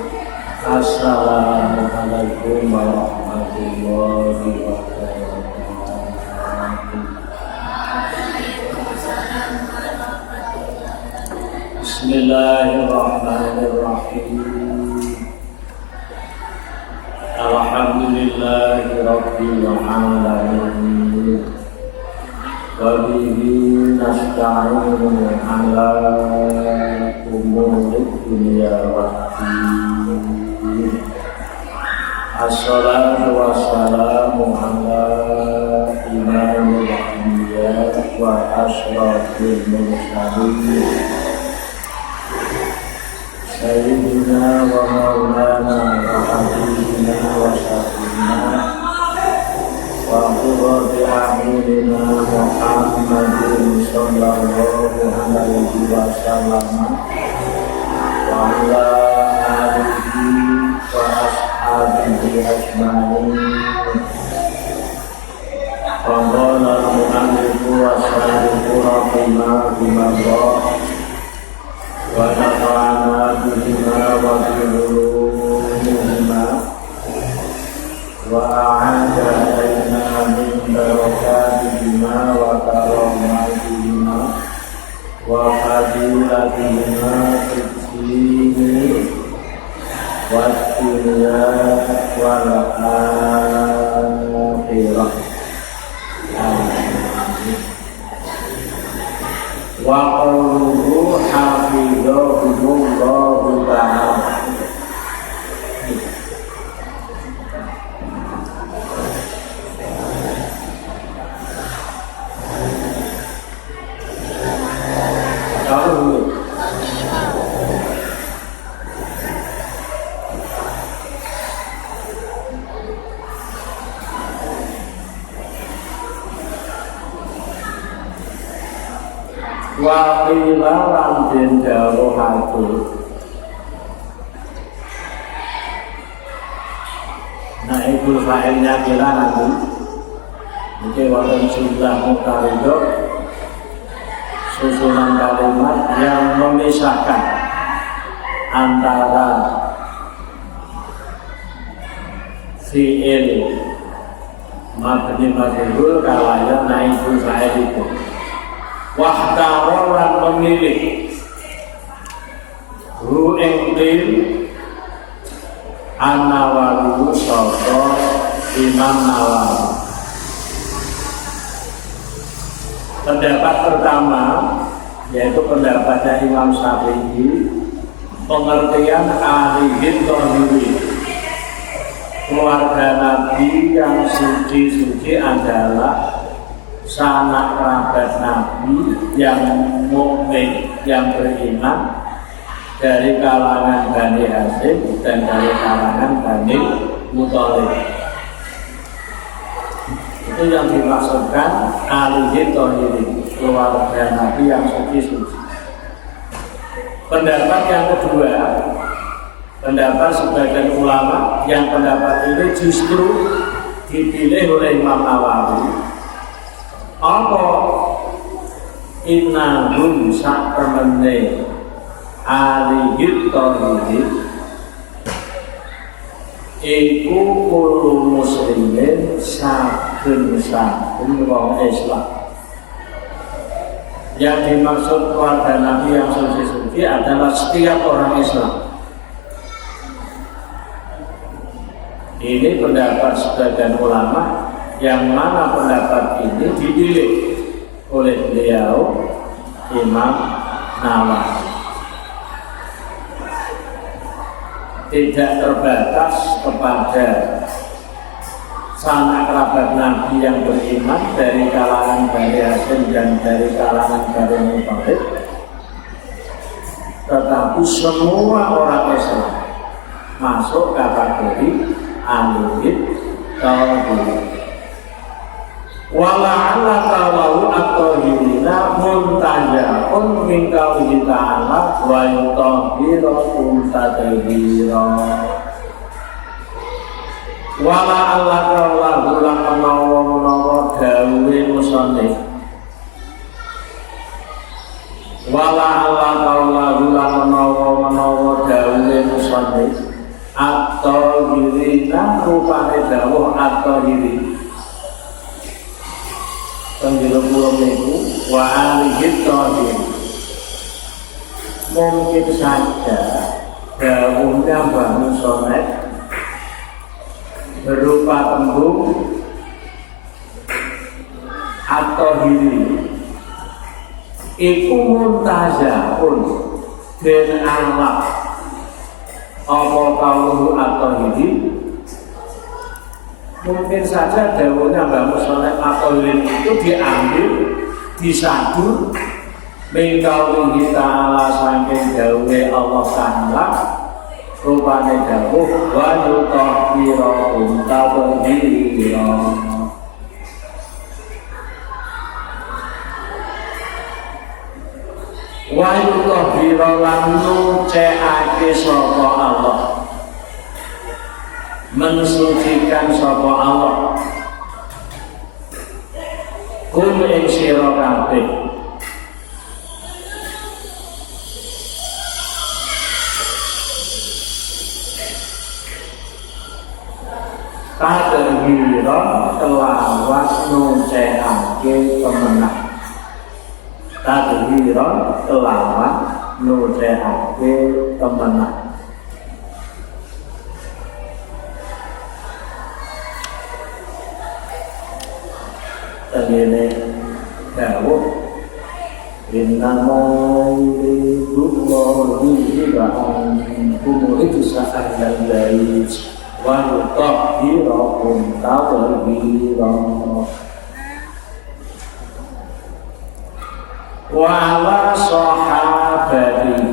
Assalamualaikum warahmatullahi wabarakatuh. Bismillahirrahmanirrahim. Alhamdulillahi rabbil alamin. Wa bihi nasta'inu ala umuri dunya waddin. Assalatu wassalamu ala imamil anbiya wa asyrafil mursalin sayyidina wa maulana wa habibina wa syafiina wa qurrati a'yunina Muhammadin sallallahu alaihi wasallam wa ala alihi wa ashabihi ajma'in. Qala al-mu'allifu wa syarihu rahimahullah wa nafa'ana bihima wa bi'ulumihima wa a'ada alaina min barakatihima wa karamatihima wa fadilatihima fid-dini wa dunya wal akhirah. Wa qawluhu hafidhahumullahu ta'ala. Wa qila lan den dawuhake nah ibu fa'ilnya kira nanti ini wonten jumlah mutaridho susunan kalimat yang memisahkan antara fi'il mabni majhul kalaya naibul fa'il itu. Wahtaro lan memilih hu ing An-Nawawi sapa Imam Nawawi. Pendapat pertama yaitu pendapatnya Imam Syafi'i, pengertian alihin tohiri, keluarga Nabi yang suci-suci adalah sanak kerabat Nabi yang mukmin, yang beriman dari kalangan Bani Hasyim dan dari kalangan Bani Muthalib. Itu yang dimaksudkan alihin tohiri, keluarga Nabi yang suci-suci. Pendapat yang kedua, pendapat sebagian ulama yang pendapat ini justru dipilih oleh Imam Nawawi. Apa innahum sakramene alihit tohid iku kullu muslimin saben wong Islam. Yang dimaksud keluarga Nabi yang suci-suci adalah setiap orang Islam. Ini pendapat sebagian ulama, yang mana pendapat ini dipilih oleh beliau Imam Nawawi. Tidak terbatas kepada sanak kerabat Nabi yang beriman dari kalangan Bani Hasyim dan dari kalangan Bani Muthalib, tetapi semua orang Islam masuk kategori alihit tohid. Wala'ala tawawu at-tohirina muntaja'un min qawlihi ta'ala wa yutahhirakum tathira. Wala'ala tawawu lan menawa dawe musannif. Wala'ala tawawu lan menawa dawe musannif rupane dawuh at-Tahiri penjuru pulau niku wa alihi Tahiri. Mungkin saja dawuhnya Bani Sonet berupa tembung at-Tahiri iku muntazahun den alaq apa kauluhu at-Tahiri. Mungkin saja dawuhnya Mbah Musonef at-Tahiri itu diambil, disadur mengkaulihi ta'ala saking dawuhe Allah Ta'ala rupane dawuh wa yutahhirakum tathira. Wa yutahhira lan nucekake sapa Allah, mensucikan sapa Allah kum ing sira kabeh tathira kelawan nucekake pemenang. Tathira kelawan nucekake pemenang. Tengene dawuh innama yuridullahu bihim rijsa'al bait wa yutahhirakum tathira. Wa ala sahabati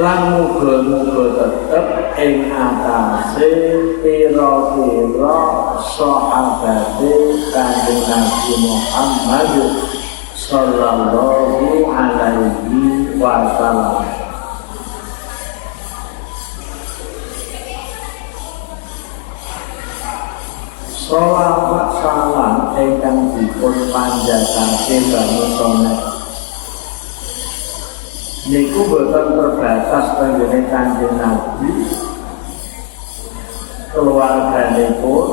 lan muga-muga tetep ing atase pira-pira sahabate Kanjeng Nabi Muhammad sallallahu alaihi wasallam. Sholawat salam ingkang dipun panjatake Mbah Musonef niku boten terbatas panjenengan Kanjeng Nabi, keluarganipun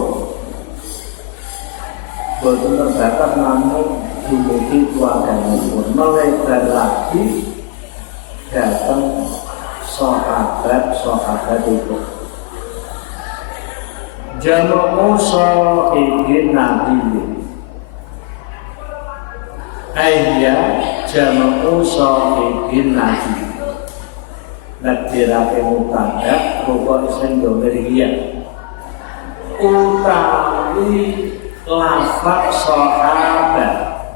boten terbatas namun dumugi keluarganipun, melebar lagi datang sahabat itu. Jamu sahibin Nabi ayya jamu sahibin Nabi nakdirake mutada rupa isen domeriya utawi lafaz sahabat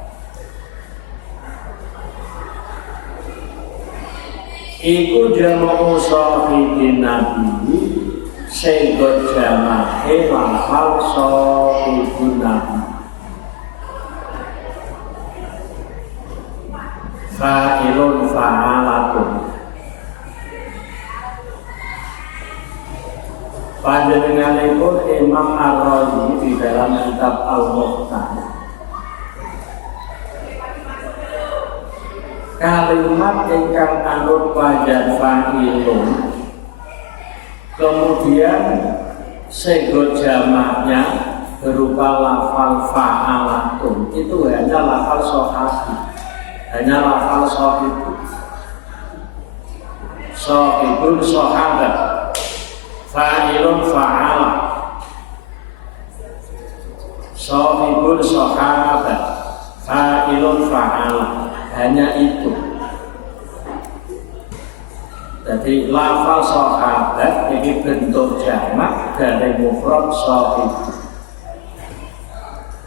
iku jamu sahibin Nabi sehingga jamahe lafal sahibun Nabi. Fa'ilun fa'alatun. Panjenenganipun Imam Ar-Razi di dalam kitab Al-Mukhtar kalimat ingkang anut wajan fa'ilun kemudian sego jamaknya berupa lafal fa'alatun itu hanya lafal sahabi, hanya lafal sahibu, sahibun sahabat, fa'ilun fa'ala, sahibun sahabat, fa'ilun fa'ala, hanya itu. Jadi lafal sahabat ini bentuk jamak dari mufrad sahib.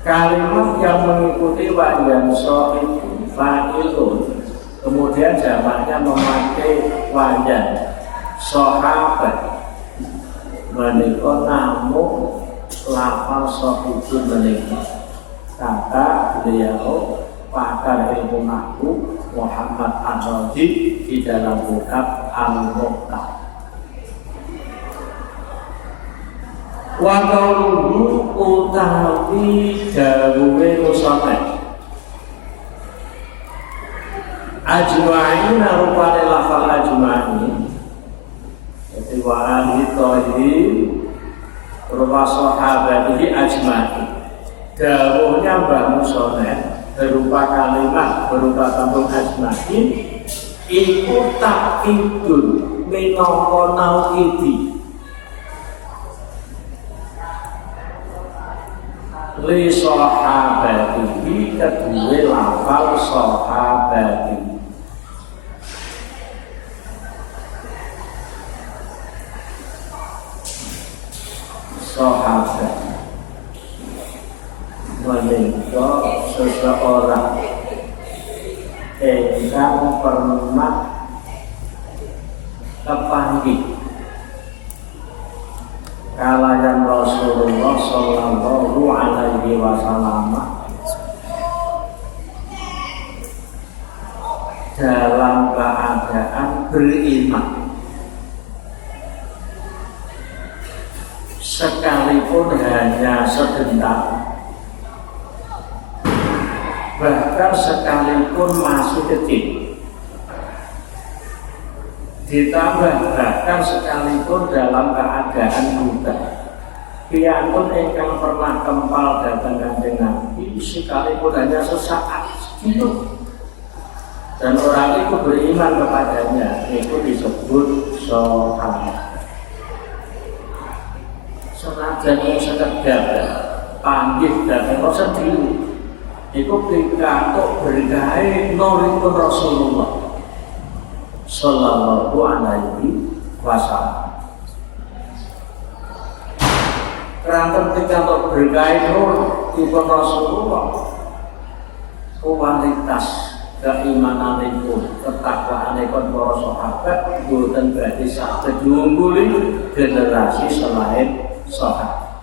Kalimat yang mengikuti wajan sahib fa'ilun kemudian jamaknya memakai wajan sahabat menika namun lafal sahibun menika kata beliau pakar ilmu nahwu Muhammad Ar-Razi di dalam kitab Al-Mukhtar. Wa qauluhu utawi dawuhe musannaf ajma'in rupane lafal ajma'in wa alihi thahir wa sahabatihi ajma'in. Dawuhnya Mbah Musoneh berupa kalimat berupa tambung ajma'in iku takidun minangka nauqidi li sahabatihi kedue lafal sahabatihi. Sahabat menika seseorang ingkang pernah kepanggih kalayan Rasulullah sallallahu alaihi wasallam dalam keadaan beriman, sekalipun hanya sebentar, bahkan sekalipun masih kecil, ditambah bahkan sekalipun dalam keadaan buta. Piyantun ingkang pernah kempal datang Kanjeng Nabi sekalipun hanya sesaat itu, dan orang itu beriman kepadanya, itu disebut sahabat. Senajan yang sekedar panggih dan sendiri itu pikantuk bergawe nuripun Rasulullah sallallahu alaihi wasallam. Keranten pikantuk bergawe nuripun Rasulullah, kualitas keimananipun ketakwaanipun para sahabat boten badhe saged diungguli generasi selain sahabat.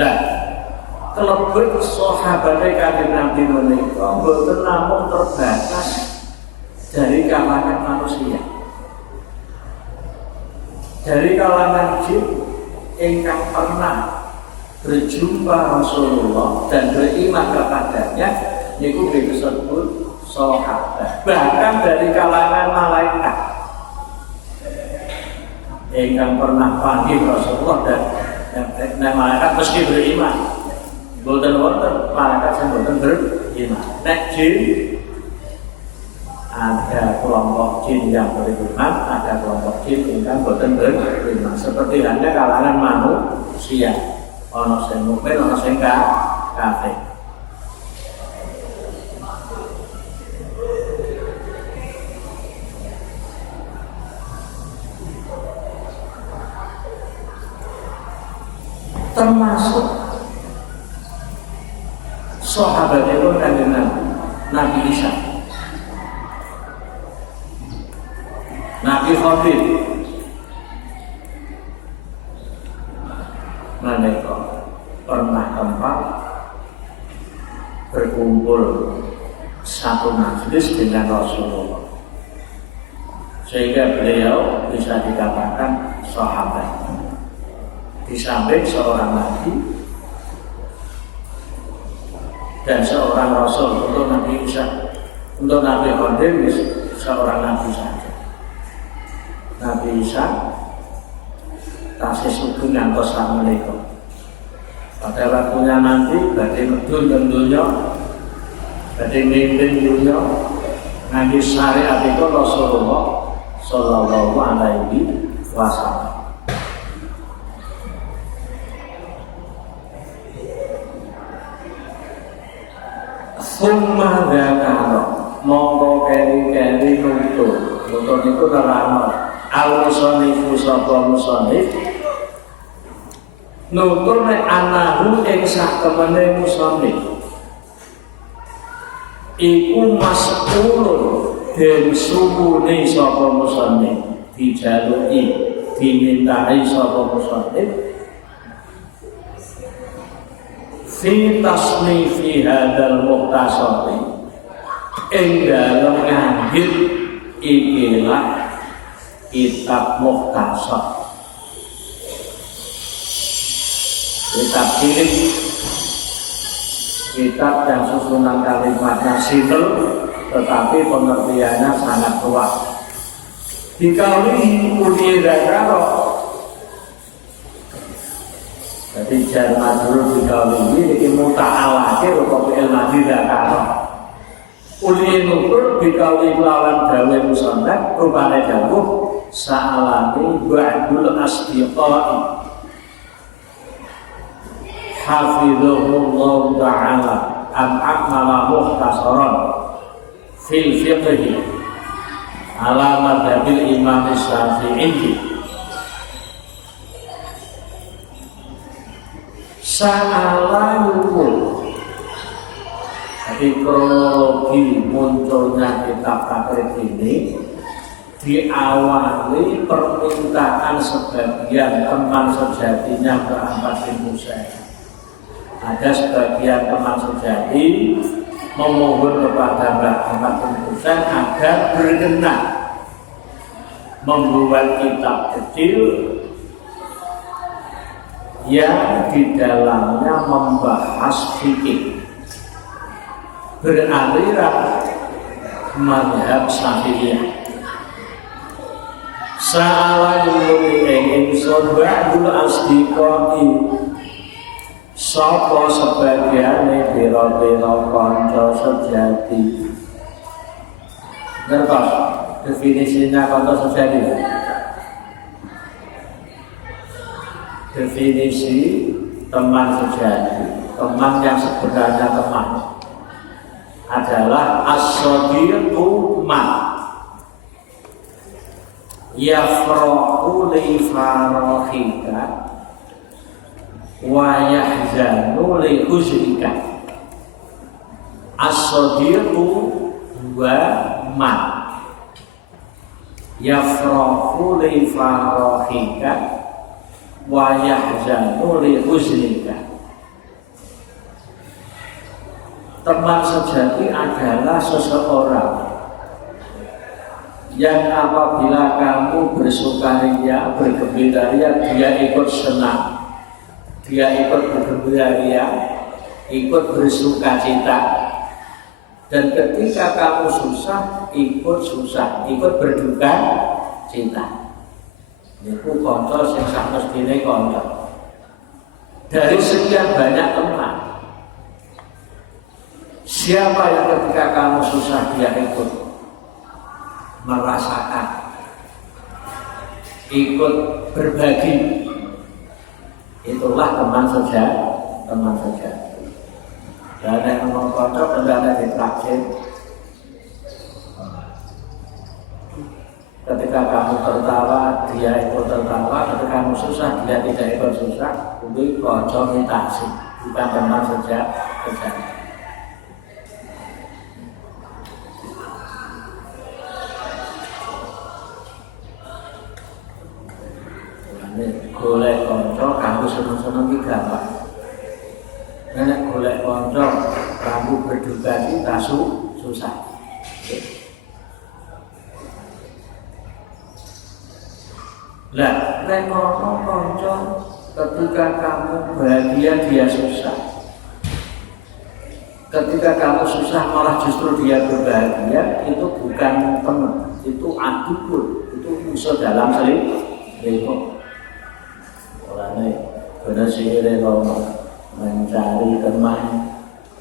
Nah, kelebet sahabatnya Kanjeng Nabi menika boten namung terbatas dari kalangan manusia, dari kalangan jin ingkang pernah berjumpa Rasulullah dan beriman kepadanya, niku disebut sahabat. Bahkan dari kalangan malaikat ingkang pernah panggil Rasulullah dan malaikat meski beriman, boten wonten malaikat sing boten beriman. Nek jin ada kelompok jin yang beriman, ada kelompok jin yang boten beriman. Seperti halnya kalangan manusia, ana sing mukmin, ana sing kafir. Termasuk sahabat itu Kanjeng Nabi Isa, Nabi Khadir, mereka pernah tempat berkumpul satu majelis dengan Rasulullah, sehingga beliau bisa dikatakan sahabat. Di samping seorang nabi dan seorang rasul. Untuk Nabi Isa, untuk Nabi Khadir seorang nabi saja. Nabi Isa tasih suku ngantos sakmenika. Pada waktunya nanti badhe medhun teng donya, badhe mimpin donya ngangge syariatipun Rasulullah sallallahu alaihi wasallam. Summa dzakara mongko keri-keri nutur niku nerangno al-musanifu sapa musannif nutur nek anahu ing sakemene musannif iku mas'ulun den suwune sapa musannif dijaluki dimintai sapa musannif fi tasnifi hadal muhtasari ing dalem nganggit ikilah kitab muhtasar, kitab cilik, kitab yang susunan kalimatnya sintel tetapi pengertiannya sangat luas. Dikauli uli zakaro, jadi jar majrur dikauli ini muta'alake rukuk ilmadi zakaro. Uli nukur dikauli lawan dawe musannaf rupane dawuh sa'alani ba'dul asdiqai hafizahullah ta'ala an akmala muhtasaran fil fiqhi ala madhabil imam syafi'i. Sa'ala yukul, jadi kronologi munculnya kitab takrib ini diawali permintaan sebagian teman sejatinya ke Ahmad bin Husain. Ada sebagian teman sejati memohon kepada Mbah Ahmad bin Husain agar berkenan membuat kitab kecil yang di dalamnya membahas fikih beraliran mazhab Syafi'iyah. Sa'ala yuli ingsun ba'dul asdiqai, sapa sebagiane pira-pira kanca sejati. Ngertos definisinya kanca sejati? Definisi teman sejati, teman yang sebenarnya teman adalah as-sadiqu man yafrahu li farahika wa yahzanu li huznika. As-sadiqu wa man yafrahu li farahika wa yahzanu li huznika. Teman sejati adalah seseorang yang apabila kamu bersukaria, bergembira, dia ikut senang, dia ikut bergembira, ikut bersukacita, dan ketika kamu susah, ikut berduka cita. Itu kanca sing sak mestine kanca. Dari sekian banyak teman, siapa yang ketika kamu susah dia ikut merasakan, ikut berbagi, itulah teman sejati. Dan yang ngomong kanca kendala di praktek. Ketika kamu tertawa, dia ikut tertawa. Ketika kamu susah, dia tidak ikut susah. Itu kanca imitasi, bukan teman sejati. Golek kanca kanggo seneng-seneng iki gampang. Nek golek kanca kanggo berduka cita susah. Lah, nek ono kanca ketika kamu bahagia dia susah. Ketika kamu susah malah justru dia berbahagia, itu bukan teman, itu adukun, itu musuh dalam selingkuh. Oleh karena sihir mencari teman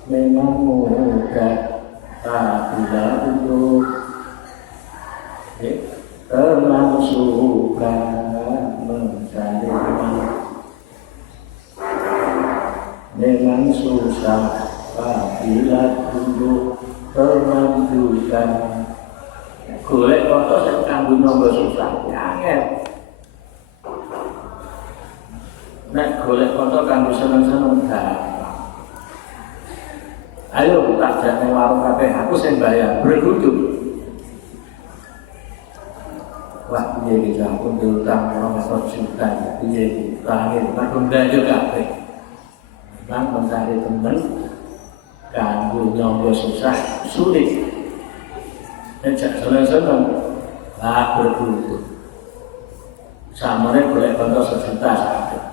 memang mudah, tapi untuk teman suka mencari teman memang susah, apabila untuk teman juga golek foto yang kanggo nomor susah angel. Nek golek foto kanggo seneng-seneng gampang. Ayo tak jane warung kabeh, aku sing bayar, bergudung. Wah, piye iki aku diutang 200 juta, piye terakhir kadung belanja kabeh. Bang mencari teman kanggo nyonggo susah sulit. Nek seneng-seneng bergudung. Samare golek foto 1 juta sakit.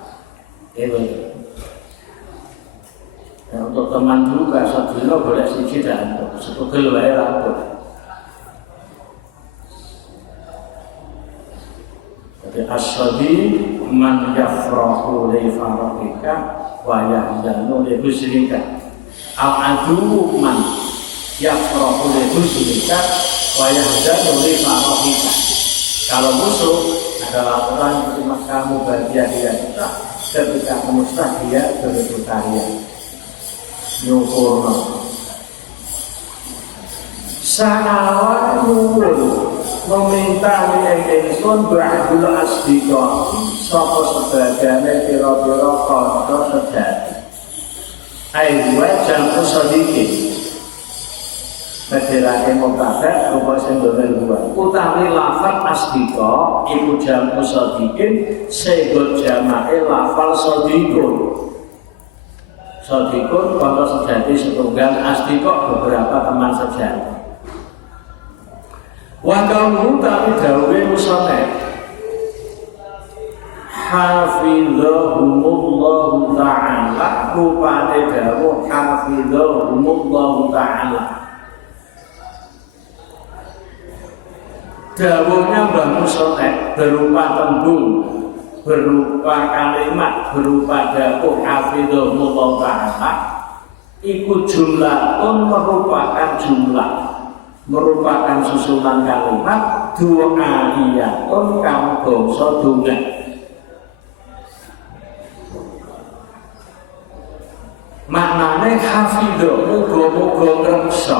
Ya, untuk teman juga sedina boleh siji dan setugel wae rampung. Jadi as-sadi man yafrahu li farahika wa yahzanu li huznika. Al-adu man yafrahu li huznika wa yahzanu li farahika. Kalau musuh adalah orang yang kamu bahagia dia kita, ketika musnah dia berberkarya. Nyukurna Sa'awakul meminta ingsun ba'dul asdiqa sapa sebagane pira-pira kanca sejati. Ayo jamu sedikit. Negirake mubtada rupa sing dua. Utawi lafal asdiqa iku jamu sedikit sego jamake lafal sedikun. Sedikun kanca sejati setunggal, asdiqa beberapa teman sejati. Wa kaum tapi dawuhe musannaf hafizahumullahu ta'ala rupane dawuh hafizahumullahu ta'ala. Dawuhnya Mbah Musannaf berupa tembung, berupa kalimat, berupa dawuh hafizahumullahu ta'ala iku jumlahun merupakan jumlah, merupakan susunan kalimat du'aiyatun kang bangsa donga. Maknane hafidho muga-muga ngreksa.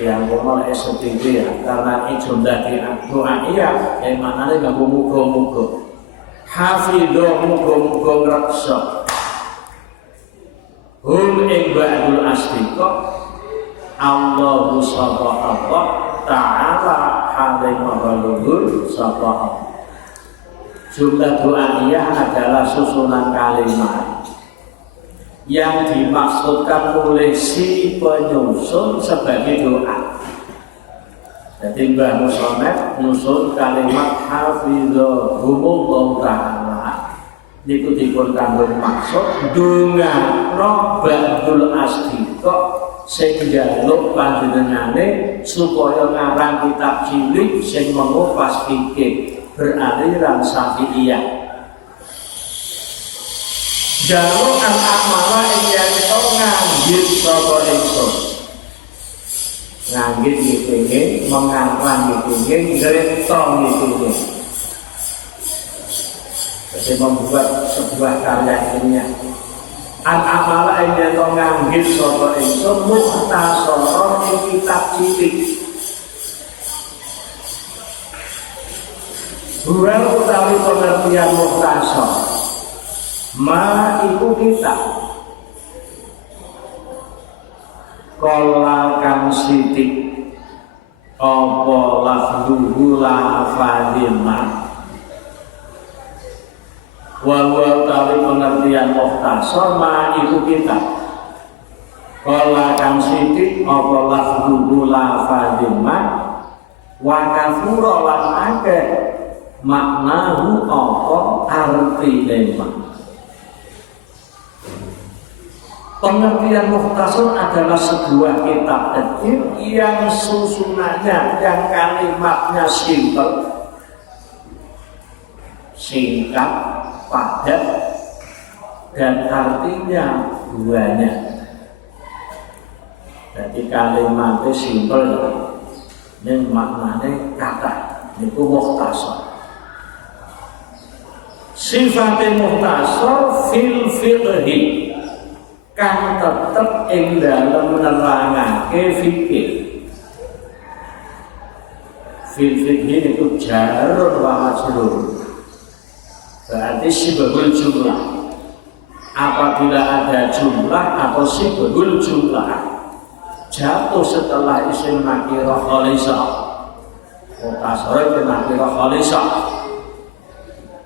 Yang kono SPP ya, karena ini jumlah du'aiyah yang maknane nganggo muga-muga. Hafidho muga-muga ngreksa. Hum ing ba'dul asdiqa Allahu sapa Allah ta'ala hale maha luhur sapa Allah. Jumlah du'aiyah adalah susunan kalimat yang dimaksudkan oleh si penyusun sebagai doa. Jadi Mbah Musannaf nyusun kalimat hafizahumullahu ta'ala niku dipun kanggo maksud ndongakno ba'dul asdiqa sing njaluk panjenengane supaya ngarang kitab cilik sing mengupas fikih beraliran Syafi'iyah. Jaluk al-amala ing yen nganggit sapa ingsun. Nganggit ngene mengarang ngene ngreto ngene. Jadi membuat sebuah karya ilmiah. Al-amala ing yen nganggit sapa ingsun mukhtasara ing kitab cilik. Bukan utawi pengertian mukhtasar. Ma iku kita kola kang sitik apa lafduhu lafadima wa utawi pengertian mukhtasar ma iku kita kola kang sitik apa lafduhu lafadima wa kafura lan akeh maknahu apa artine. Pengertian mukhtasar adalah sebuah kitab kecil yang susunannya, yang kalimatnya simpel, singkat, padat, dan artinya banyak. Jadi kalimatnya simpel, ini maknanya kata, itu mukhtasar. Sifatnya mukhtasar fil fiqhi kan tetap ing dalam menerangake fikih. Fil fikih itu jarur wa majrur. Berarti sibabul jumlah. Apabila ada jumlah atau sibabul jumlah jatuh setelah isim nakirah khalisah. Mukhtasar itu nakirah khalisah.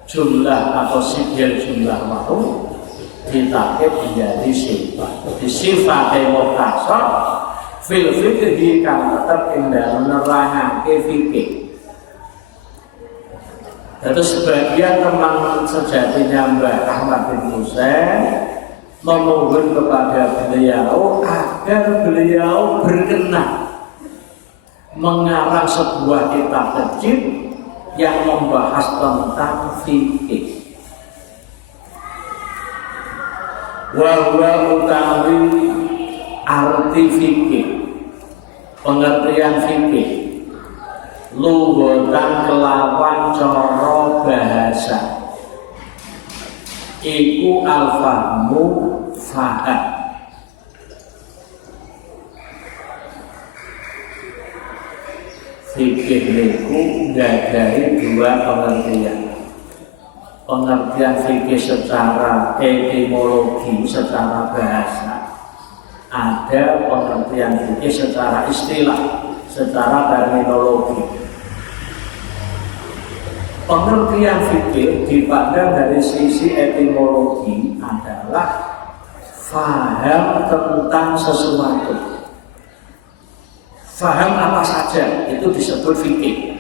Jumlah atau sibir jumlah mau ditakib menjadi sifat. Jadi sifat mukhtasar fil fikih kan tetap indah menerangake fikih. Terus sebagian teman sejatinya Mbah Ahmad bin Husain memohon kepada beliau agar beliau berkenan mengarang sebuah kitab kecil yang membahas tentang fikih. Wa utawi arti fikih, pengertian fikih, lughatan kelawan cara bahasa, iku al-fahmu faham. Fikih niku gadahi dua pengertian. Pengertian fikih secara etimologi, secara bahasa. Ada pengertian fikih secara istilah, secara terminologi. Pengertian fikih dipandang dari sisi etimologi adalah faham tentang sesuatu. Faham apa saja itu disebut fikih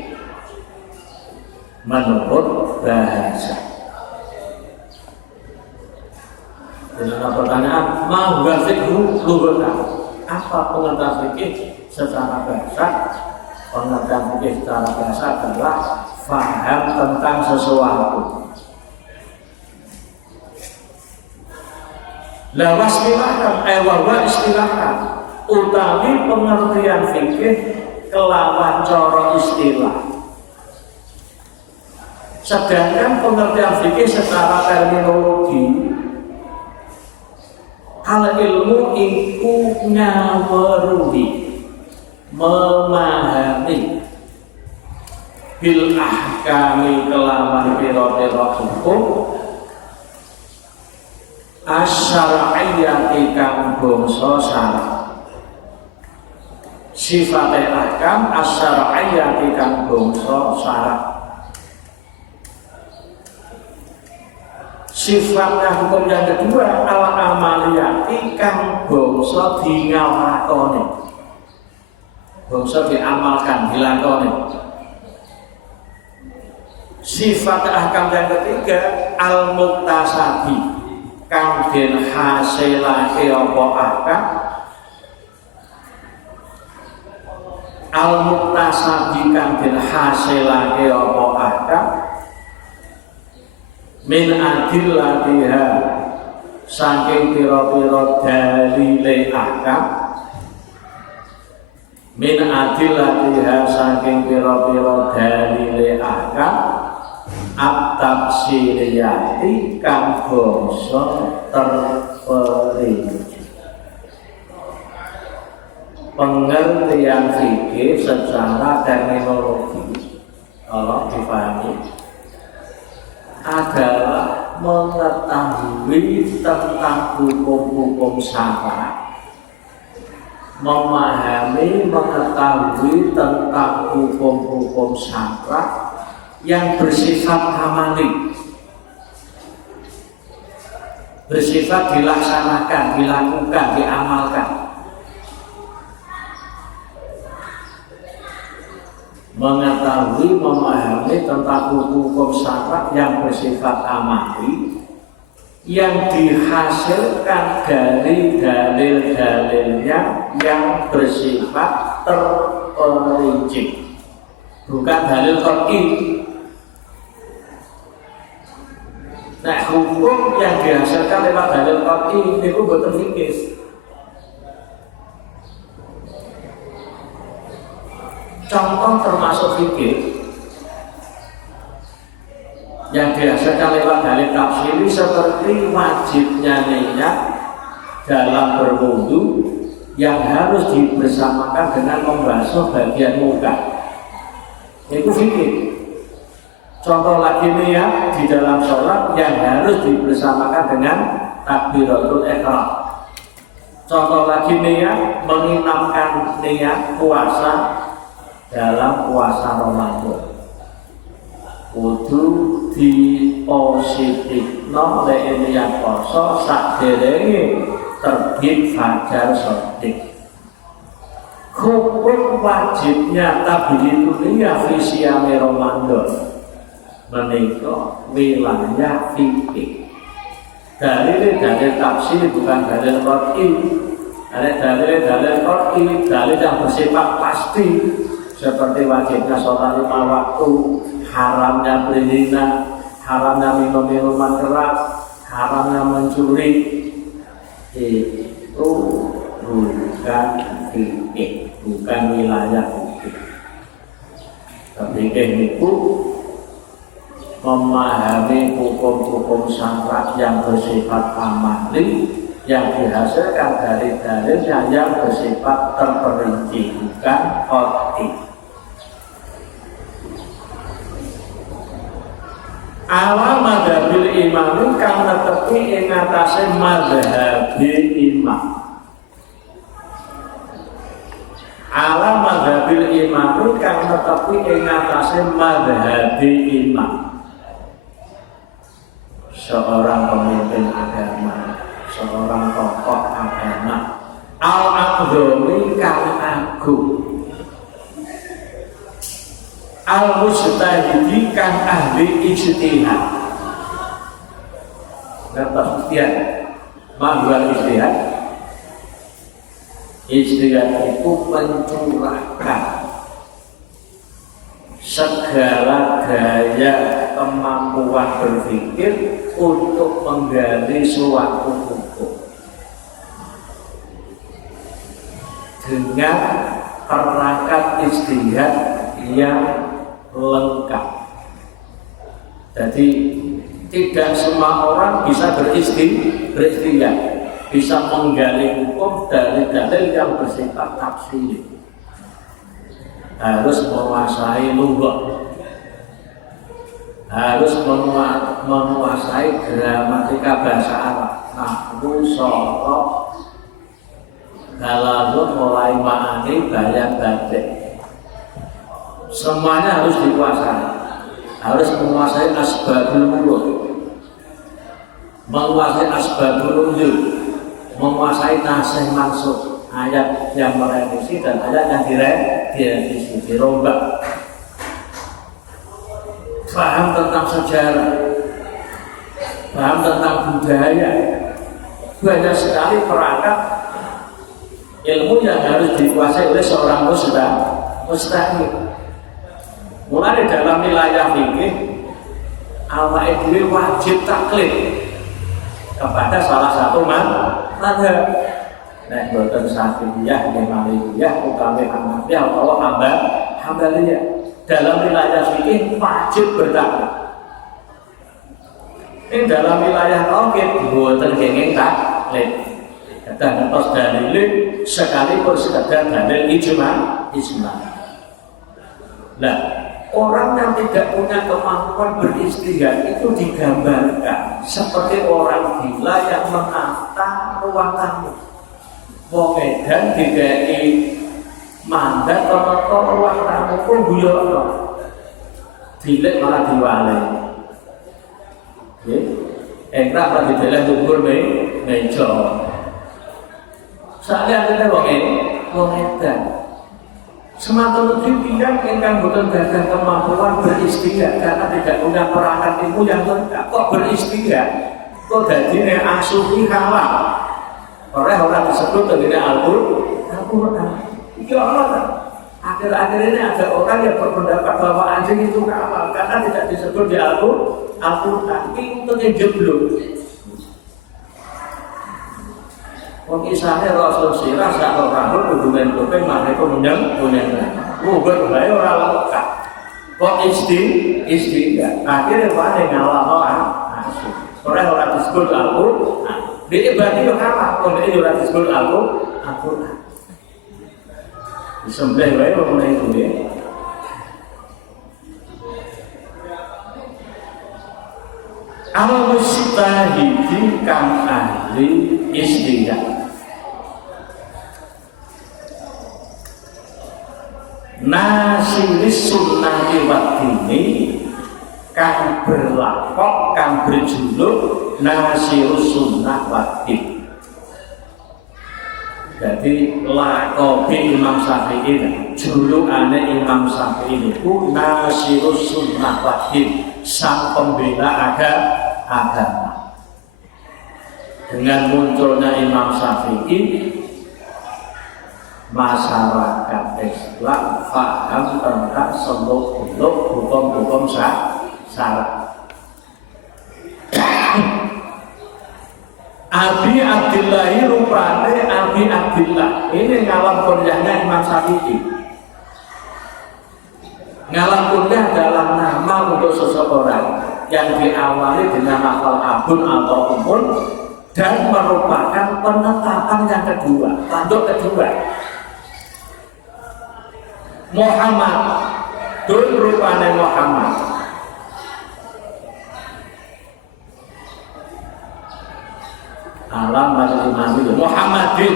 menurut bahasa. Dengan pertanyaan, ma huwa fiqhu lughatan? Apa pengertian fikih secara bahasa? Pengertian fikih secara bahasa adalah faham tentang sesuatu. La wastilahkan, wa istilahkan, utawi pengertian fikih kelawan cara istilah. Sedangkan pengertian fikih secara terminologi, al ilmu iku ngaweruhi, memahami, bil ahkami kelawan pira-pira hukum, asyar'iyyati kang bangsa syara'. Sifatnya ahkam asyar'iyyati kang bangsa syara'. Sifatnya hukum yang kedua al-amaliyati kang bangsa dingalakoni, bangsa diamalkan, dilakoni. Sifat ahkam yang ketiga al-muktasabi kang den hasilake apa ahkam, al-muktasabi kang den hasilake apa ahkam, min adillatiha saking pira-pira dalile ahkam, min adillatiha saking pira-pira dalile ahkam, at-tafsiriyati kang bangsa terperinci. Pengertian fikih secara terminologi kalau dipahami adalah mengetahui tentang hukum-hukum syara', memahami, mengetahui tentang hukum-hukum syara' yang bersifat amali, bersifat dilaksanakan, dilakukan, diamalkan. Mengetahui, memahami tentang hukum syara' yang bersifat amali, yang dihasilkan dari dalil-dalilnya yang bersifat terperinci, bukan dalil qat'i. Nah, hukum yang dihasilkan lewat dalil qat'i itu boten fikih. Contoh termasuk fikih yang dihasilkan lewat dalil tafsiri seperti wajibnya niat dalam berwudu yang harus dibersamakan dengan membasuh bagian muka. Itu fikih. Contoh lagi niat di dalam sholat yang harus dibersamakan dengan takbiratul ihram. Contoh lagi niat menginapkan niat puasa dalam puasa Ramadan. Kudu di positifno lek niat poso saderenge terbit fajar shadiq. Hukum wajibnya tabiitul niyah fi siyami Ramadan menika wilayah fikih. Dalil tafsir bukan dalil qat'i. Dalil qat'i, dalil yang bersifat pasti seperti wajibnya sholat 5 waktu, haramnya berzina, haramnya minum minuman keras, haramnya mencuri. Itu bukan fikih, bukan wilayah fikih. Fikih itu memahami hukum-hukum syara' yang bersifat amali yang dihasilkan dari dalilnya yang bersifat terperinci, bukan qat'i. Ala madhabil imam karena tepi ing atase madhabil imam. Ala madhabil imam karena tepi ing atase madhabil imam. Seorang pemimpin agama, seorang tokoh agama, al-aqdami kang agung, al-mujtahidi kang ahli ijtihad. Ngertos ijtihad? Mahal ijtihad. Ijtihad itu mencurahkan segala daya kemampuan berpikir untuk menggali suatu hukum dengan perangkat ijtihad yang lengkap. Jadi tidak semua orang bisa beristihad, bisa menggali hukum dari dalil yang bersifat tafsir. Harus menguasai lugah, harus menguasai gramatika bahasa Arab, nahwu, sorof, balaghah, mulai ma'ani, bayan, batik. Semuanya harus dikuasai. Harus menguasai asbabul wurud, menguasai asbabul nuzul, menguasai nasih mansukh, ayat yang merevisi dan ayat yang direvisi, dirombak. Paham tentang sejarah, paham tentang budaya. Banyak sekali perangkat ilmu yang harus dikuasai oleh seorang mustahid. Mulai dalam wilayah fikih, awake dhewe wajib taklid kepada salah satu mazhab. Nek boten Syafi'iyah, Malikiyah, utawi Hanafiyah atau Hambaliyah. Dalam wilayah fikih wajib bertaklid. Ini dalam wilayah tauhid boten kenging taklid. Dan terus dalil sekalipun sekedar dalil ijma. Nah, orang yang tidak punya kemampuan beristihad itu digambarkan seperti orang gila yang menata ruang tamu. Wong edan digawe mandat menata ruang tamu pun guyono. Dilek malah diwale. Nggih. Engkrak lan dideleh dhuwur meja. Sakjane wong edan. Semata tiyang ingkang boten gadah kemampuan beristihad karena tidak punya perangkat ilmu yang lengkap. Kok beristihad? Kok dadine asuhi halal? Orang disebut dengan Al-Quran. Iki Allah. Akhir-akhir ini ada orang yang berpendapat bahwa anjing itu halal karena tidak disebut di Al-Quran. Ini untuk jeblok. Kisahnya Rasul Sirah saat orang berhubungan topeng mereka menyang. Bukan baik orang lengkap. Kok istihad? Akhirnya mana ngalah orang disebut Al-Quran. Dia berarti yang kalah. Kalau dia orang disebut Al-Quran. Disembelih baik orang itu ya. Al-mustahidi kang ahli istihad. Nasiris sunnati wa dini kang berlakok, kang berjuluk nasirus sunnah wa din. Jadi lakobi Imam Syafi'i, julukane Imam Syafi'i itu nasirus sunnah wa din, sang pembela agama. Dengan munculnya Imam Syafi'i, masyarakat Islam paham tentang seluk-beluk hukum-hukum syara. Abi Abdillahi rupane Abi Abdillah ini ngalam kuliahnya Imam Syafi'i. Ngalam kuliah adalah nama untuk seseorang yang diawali dengan lafal abun atau umun dan merupakan penetapan yang kedua, tanduk kedua. Muhammad, dun rupane Muhammad. Alamat imami Muhammadin,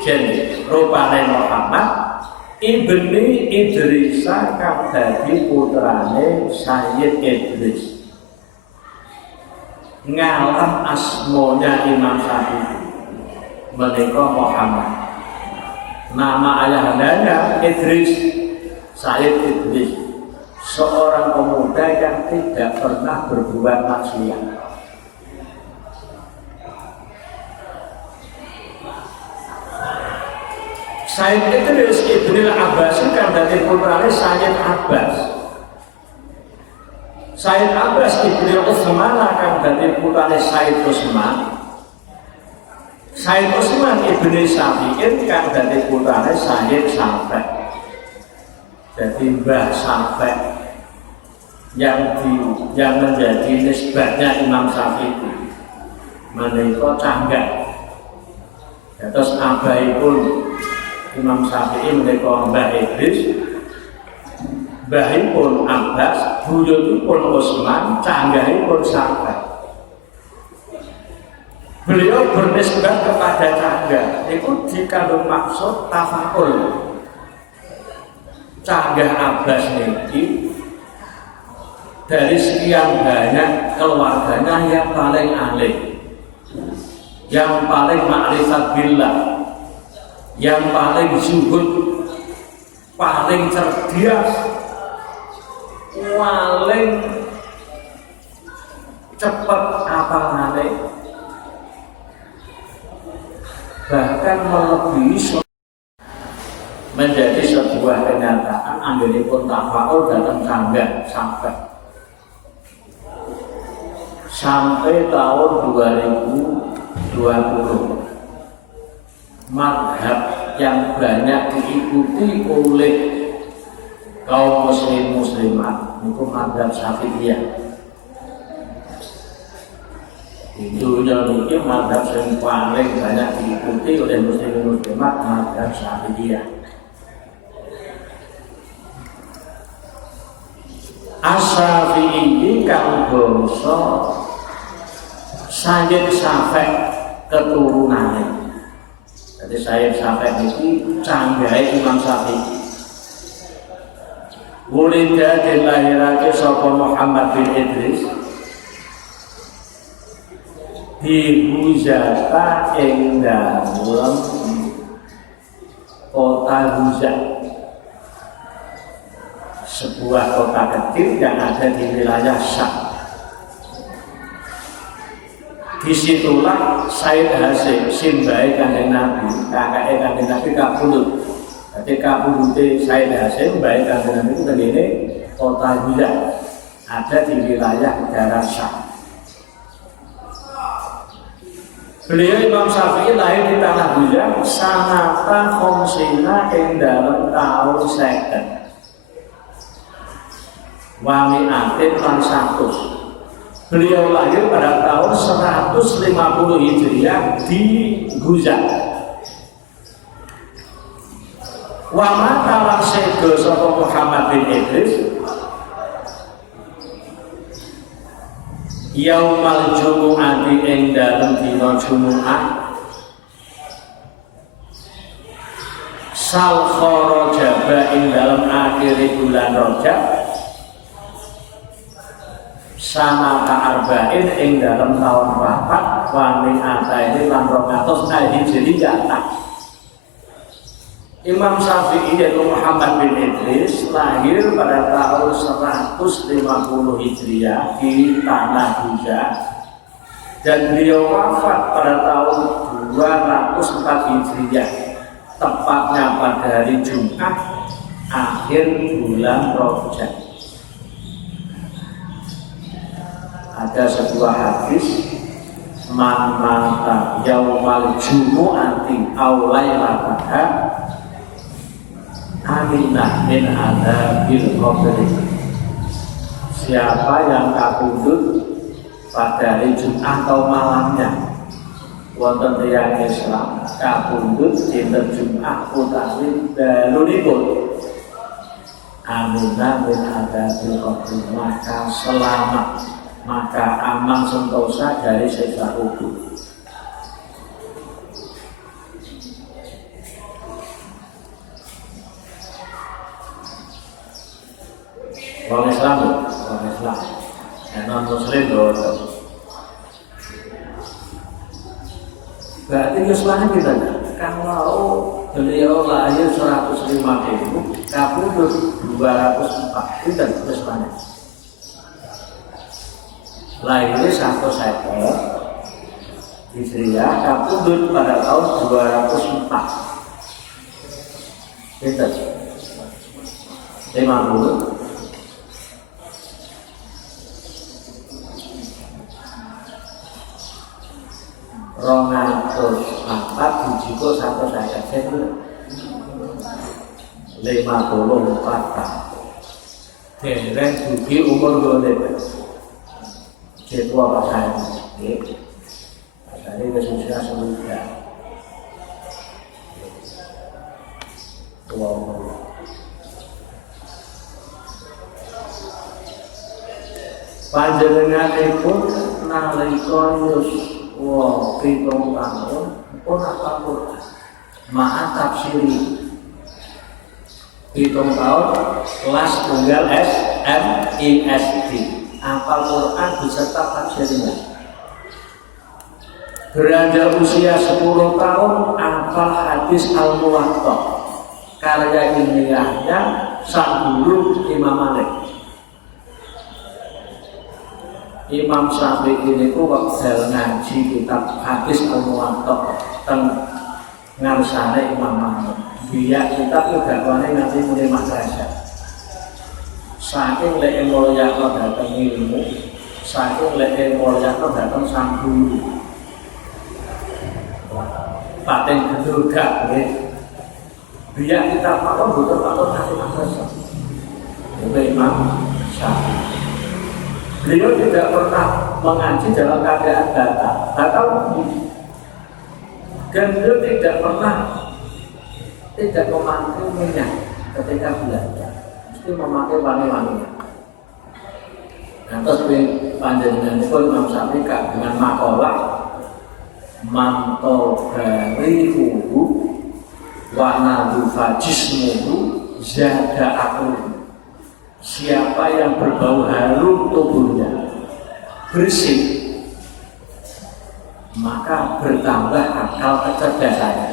jadi rupane Muhammad ibni Idrisa kang dadi putrane Sayyid Idris. Ngalam asmonya Imam Syafi'i menika Muhammad. Nama ayahandanya Idris, Sayyid Idris, seorang pemuda yang tidak pernah berbuat maksiat. Sayyid Idris Ibnul Abbas kan dari putrane Sayyid Abbas. Sayyid Abbas Ibnul Utsman kan dari putrane Sayyid Utsman. Sayyid Utsman Ibnu Syafi'in kan dari putrane Sayyid Syafi'. Jadi Mbah Syafi' yang menjadi nisbatnya Imam Syafi'i menika canggat. Terus abaipun Imam Syafi'i menika Mbah Idris, mbahipun Abbas, buyutipun Utsman, canggahipun Syafi'. Beliau bernisbat kepada canggah, itu dikandung maksud tafakul. Canggah Abbas niki dari sekian banyak keluarganya yang paling alim, yang paling ma'rifat billah, yang paling zuhud, paling cerdas, paling cepat apalane, bahkan melebihi menjadi sebuah kenyataan. Anggenipun tafaul datang canggah sampai tahun 2020. Mazhab yang banyak diikuti oleh kaum muslim-muslimat itu mazhab Syafi'iyah. Itu yang ini mazhab yang paling banyak diikuti oleh muslim-muslimat, mazhab Syafi'iyah. As-Syafi'i kang bangsa Sayyid Syafi' keturunane. Jadi Sayyid Syafi' iki canggahe Imam Syafi'i. Wulida dilahirake sapa Muhammad bin Idris di Huzata ing dalem kota Huzat, sebuah kota kecil yang ada di wilayah Syam. Disitulah Sayyid Hasyim simbahe Kanjeng Nabi, kakake Kanjeng Nabi kabudut. Jadi kabudute Sayyid Hasyim bae Kanjeng Nabi itu tengene kota Huzat, ada di wilayah daerah Syam. Beliau Imam Syafi'i lahir di tanah Huzat sanata khomsina ing dalem taun 50. Wami atin lan 100. Beliau lahir pada tahun 150 Hijriah di Huzat. Wa mata lan sedo sapa Muhammad bin Idris yaumal jumu'ati ing dalem dina Jumat sal kharaja ing dalem akhir bulan Rajab sanata arba'in ing dalam tahun 4 wani ataini lan 200 Hijriyah. Imam Syafi'i yaitu Muhammad bin Idris lahir pada tahun 150 Hijriah di tanah Huzat dan beliau wafat pada tahun 204 Hijriah, tepatnya pada hari Jumat akhir bulan Rajab. Ada sebuah hadis, man mata yaumal jumu'ati aw lailataha aminah min adzabil qabr. Siapa yang kapundhut pada hari Jumat atau malamnya wonten tiyang Islam kapundhut dinten Jumat utawi dalunipun, aminah min adzabil qabr, maka selamat, maka aman sentosa dari siksa kubur. Orang Islam, non Muslim dosa. Berarti Islamnya kita kalau beliau lahir 105.000, kapundhut 204, itu Islamnya. Lahirnya 150 Hijriah, kapundhut pada tahun 204. Itu 50. Rongatus 4 dijiko 150 54 tahun. Dereng dugi umur gone. Ketua pasar ini, pasar ini sudah sudah tua umur. Panjenenganipun nalika yus 7 tahun pun apa Quran ma'a tafsiri 7 tahun kelas tunggal SMISD hafal Quran beserta tafsirnya. Beranjak usia 10 tahun hafal hadis Al-Muwatta karya ilmiahnya sang guru Imam Malik. Imam Syafi'i ini ku wakil ngaji kitab hadis Al-Muwatta teng ngarsane Imam Malik. Dia kitab itu dakwane nanti mulai madrasah. Saking lek mulya kok dateng ilmu, saking lek mulya kok dateng sang guru. Paten gedul gak nggih. Dia kitab apa betul-betul nanti madrasah. Itu Imam Syafi'i. Beliau tidak pernah mengaji dalam keadaan batal dan beliau tidak pernah memakai minyak ketika belajar, mesti memakai wangi-wangian. Terus panjenengan itu Imam Syafi'i dengan makalah manto barihu wana dufajismuhu zada akul. Siapa yang berbau harum tubuhnya bersih, maka bertambah akal kecerdasannya.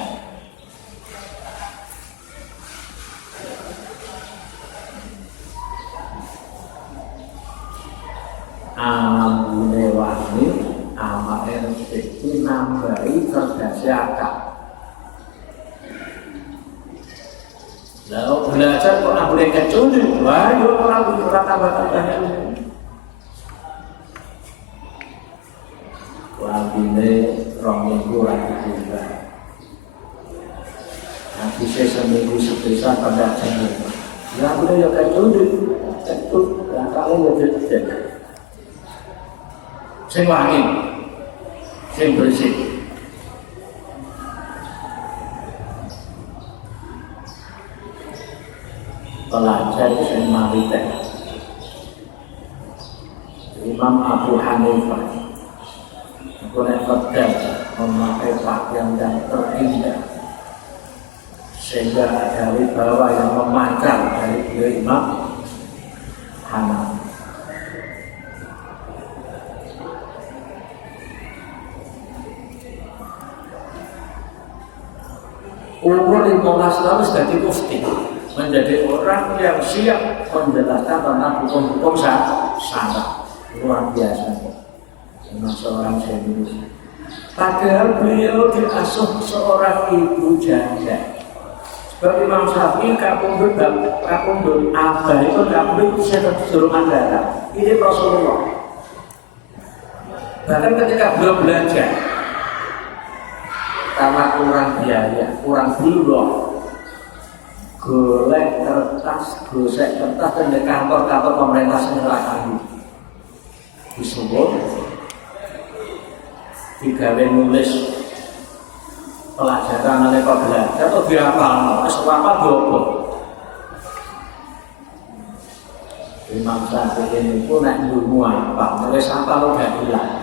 Ambune wangi, amake rezeki nambahi cerdasnya akal. Lalu belajar kok nak boleh kecuali, wah, yo orang tambah-tambah ilmu. Wabine minggu lagi juga. Nanti saya seminggu sebesar pada jenis. Ya boleh yo kecuali, yang kalian yo jadi. Sing wangi, sing bersih. Pelajar yang maritek Imam Abu Hanifah Qur'an memakai pakaian yang terindah sehingga ada wibawa yang memancar dari Imam Hanafi. Umur 15 tahun sudah jadi mufti, menjadi orang yang siap menjelaskan tentang hukum-hukum syara. Luar biasa. Memang seorang jenius. Padahal beliau diasuh seorang ibu janda. Sebab Imam Syafi'i kapundhut abah itu kapundhut saya suruh darah. Ini Rasulullah. Bahkan ketika beliau belajar, karena kurang biaya, kurang bulog, golek kertas, gosek kertas dan di kantor-kantor pemerintah silakan disuruh digawe nulis pelajaran oleh belajar atau dihafal, apa dobo. Imam Syafi'i ini pun naik ilmu apa, nulis apa lo gak hilang.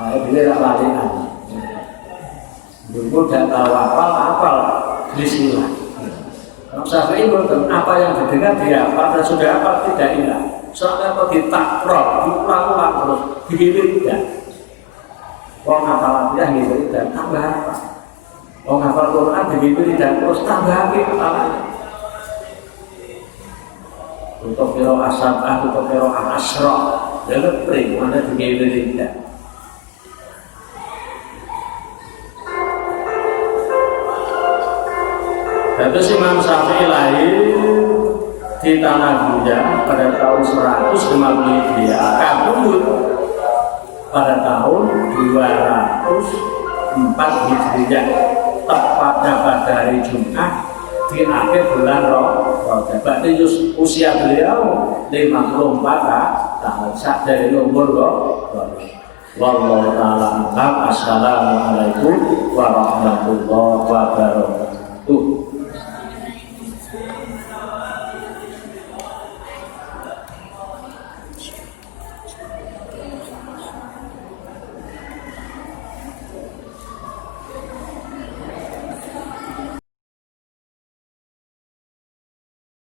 Nah, bila tak lalian, dulu gak tahu apa disilah. Imam Syafi'i berkata, apa yang didengar dihafal dan sudah apa tidak hilang. Soalnya apa ditakror, diulang-ulang terus, dihilir. Orang hafal Al-Quran gitu dan tambah apa? Orang hafal Quran begitu dan terus tambah apa hafalannya? Untuk kiro asabah, untuk kiro asroh, dia lepring, mana begitu tidak. Terus Imam Syafi'i lahir di Tanah Buja pada tahun 150 Hijriah, kabundut pada tahun 204 Hijriah, tepatnya pada hari Jumat di akhir bulan Rajab. Berarti usia beliau 54 tahun. Sak dari umur wallahu ta'ala. Assalamualaikum warahmatullahi wabarakatuh.